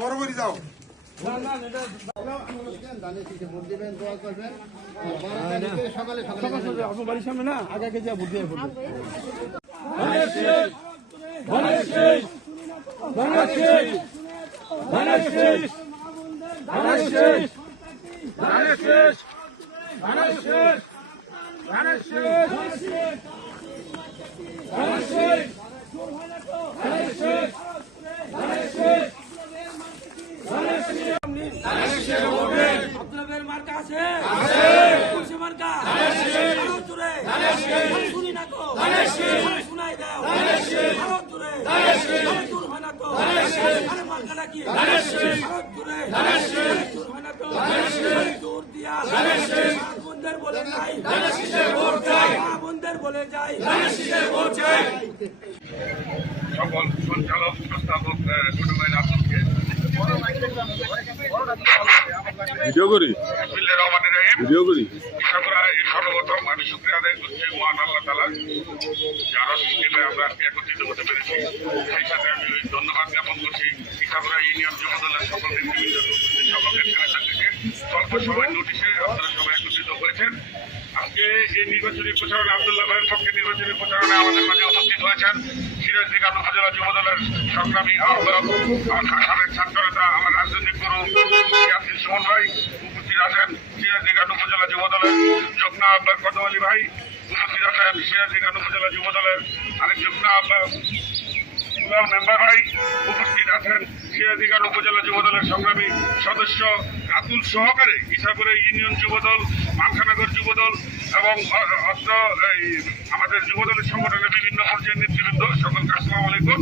বরাবরই যাও বাড়ির সামনে না আগে যা ভোট দিয়ে সকল সঞ্চালক প্রস্তাবক আপনাকে ভিডিও করি সর্বপ্রথম আমি শুকরিয়া আদায় করছি মহান আল্লাহ তাআলা যারা আমরা আজকে একত্রিত হতে পেরেছি। সেই সাথে আমি ধন্যবাদ জ্ঞাপন করছি ইসাপুরা ইউনিয়ন যুবদলের সকল নেতৃবৃন্দ সকল থেকে স্বল্প সময় নোটিশে আপনারা সবাই একত্রিত হয়েছেন। আজকে এই নির্বাচনী প্রচারণা আব্দুল্লাহ ভাইয়ের পক্ষে নির্বাচনী প্রচারণায় আমাদের মাঝে উপস্থিত হয়েছেন সিরাজদিঘাট উপজেলা যুবদলের সংগ্রামী আহ্বায়ক সাবেক ছাত্র নেতা আমার রাজনৈতিক গুরু ইয়াসিন সুমন ভাই উপস্থিত আছেন। সিরাজদিঘাট উপজেলা যুবদলের যুগ্ম আহ্বায়ক কদম আলী ভাই উপস্থিত আছেন। সিরাজদিঘাট উপজেলা যুবদলের আরেক যুগ্ম আহ্বায়ক মেম্বার ভাই উপস্থিত আছেন। সিরাজদিঘাট উপজেলা যুবদলের সংগ্রামী সদস্য রাতুল সহকারে ইসাপুরা ইউনিয়ন যুবদল, মানখানগর যুবদল এবং আমাদের যুবদলের সংগঠনের বিভিন্ন পর্যায়ের নেতৃবৃন্দ সকলকে আসসালামু আলাইকুম।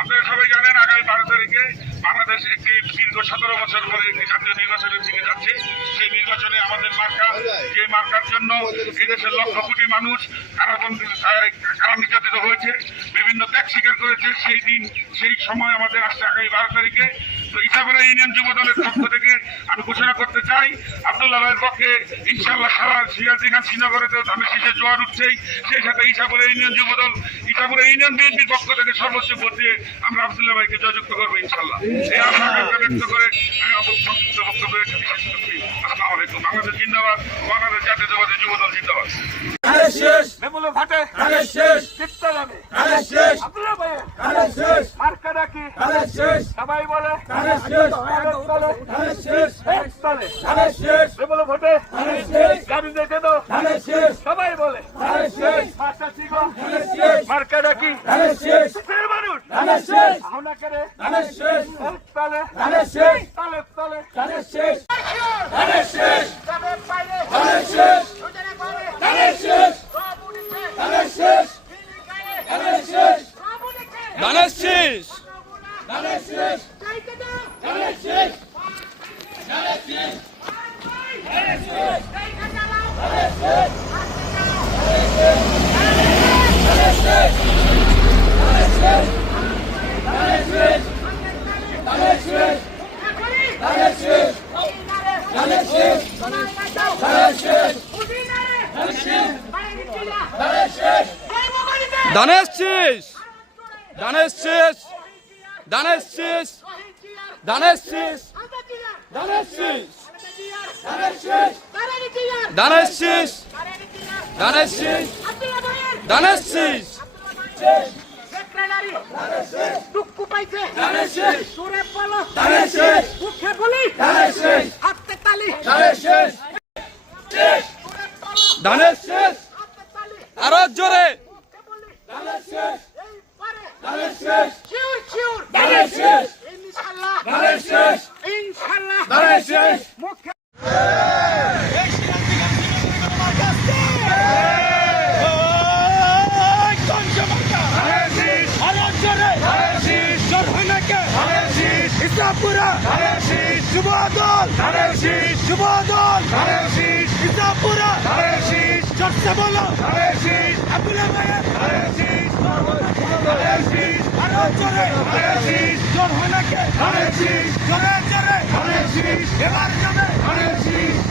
আপনারা সবাই জানেন আগামী 12 তারিখে বাংলাদেশ একটি দীর্ঘ 17 বছর পরে একটি জাতীয় নির্বাচনের দিকে যাচ্ছে। সেই নির্বাচনে আমাদের মার্কা, যে মার্কার জন্য এদেশের লক্ষ কোটি মানুষ কারা নির্যাতিত হয়েছে, বিভিন্ন ত্যাগ স্বীকার করেছে, সেই সময় আমাদের আসছে আগামী 12 তারিখে। তো ইসাপুরা ইউনিয়ন যুবদলের পক্ষ থেকে আমি ঘোষণা করতে চাই আব্দুল্লাহ ভাইয়ের পক্ষে ইনশাআল্লাহ সারা সিরাজদিঘাট শ্রীনগরেতেও ধানের শীষের জোয়ার উঠছেই। সেই সাথে ইসাপুরা ইউনিয়ন যুবদল, ইসাপুরা ইউনিয়ন বিএনপির পক্ষ থেকে সর্বোচ্চ ভোট দিয়ে আমরা আব্দুল্লাহ ভাইকে জয়যুক্ত করবো ইনশাআল্লাহ। এই আশা ব্যক্ত করে আমি বক্তব্য শেষ করছি। আসসালামু আলাইকুম। বাংলাদেশ জিন্দাবাদ, বাংলাদেশ জাতীয়তাবাদী যুবদল জিন্দাবাদ। সবাই বলে সবাই বলে মার্কা ডাকি আরো জোরে যুবদল, যুবদল, ইসাপুরা। জোরসে বলো আব্দুল্লাহ ভাইয়ের আরো জোরে জোর হয় নাকি জোরে জোরে এবার যাবে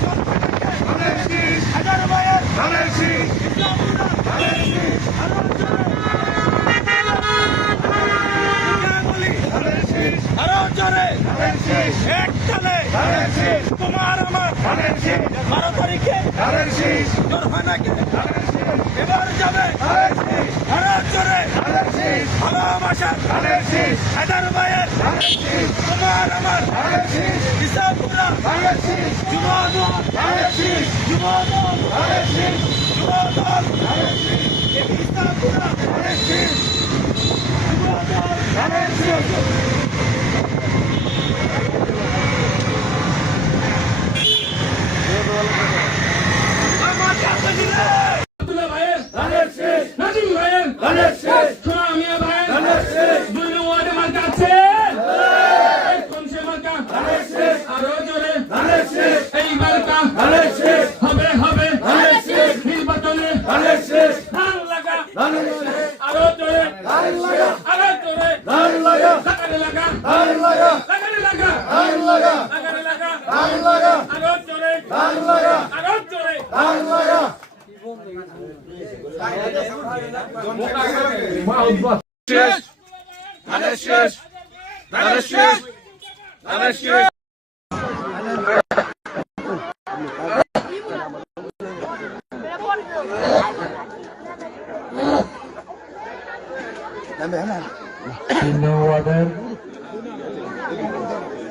জোর হয় নাকি হাজার ভাইয়ের ইসলামপুরা আরো জোরে বলি আরো জোরে এক টানে তোমার আমার 12 তারিখে জোর হয় নাকি এবার যাবে আরো জোরে ভালোবাসা হাজার ভাইয়ের তোমার আমার ইসলামপুরা যুবদল যুবদল যুবদল ইসলামপুরা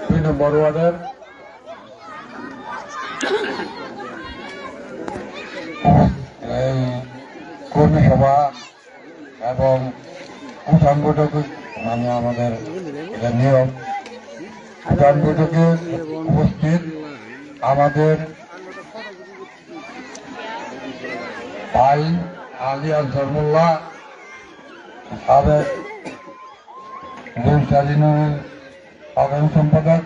তিন নম্বর ওয়ার্ডের এই কর্মী সভা এবং উঠান বৈঠকে মানে আমাদের এটা নিয়ম উঠান বৈঠকে উপস্থিত আমাদের ভাই আলী আনসার মোল্লা সাবেক স্বাধীনের সাধারণ সম্পাদক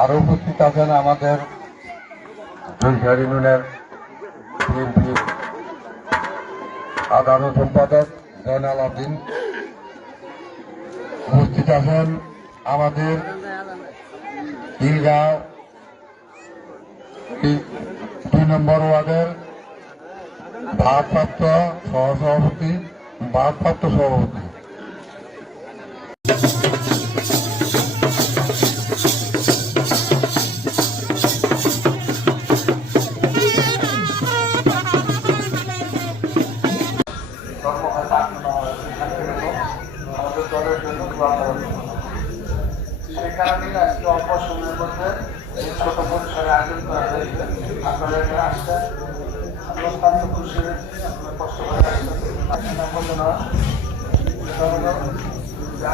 আরো উপস্থিত আছেন আমাদের ইউনিয়নের বিএনপি সাধারণ সম্পাদক জয়নাল আবদিন, উপস্থিত আছেন আমাদের ঈদগাঁও 2 নম্বর ওয়ার্ডের ভারপ্রাপ্ত সহসভাপতি ভারপ্রাপ্ত সভাপতি। সেই কারণে আজকে অল্প সময়ের মধ্যে ছোট পরিসরে আয়োজন করা হয়েছে। আপনারা এখানে আসছেন, আমরা অত্যন্ত খুশি হয়েছি। আপনারা কষ্ট করে আসছেন,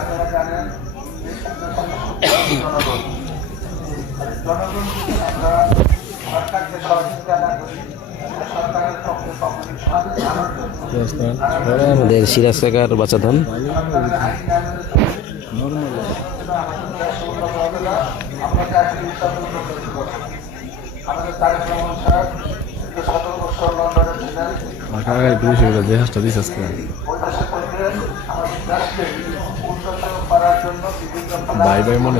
আপনারা জানেন জনগণ জনগণ আমরা সরকারকে সহযোগিতা না করি, সরকারের পক্ষে আমাদের সিরাজ কাকার বাচ্চাধন আমাদের তারেক রহমান সাহেব 17 বছর লন্ডনে ছিলেন। ওই দেশে আমাদের দেশকে উন্নত করার জন্য বিভিন্ন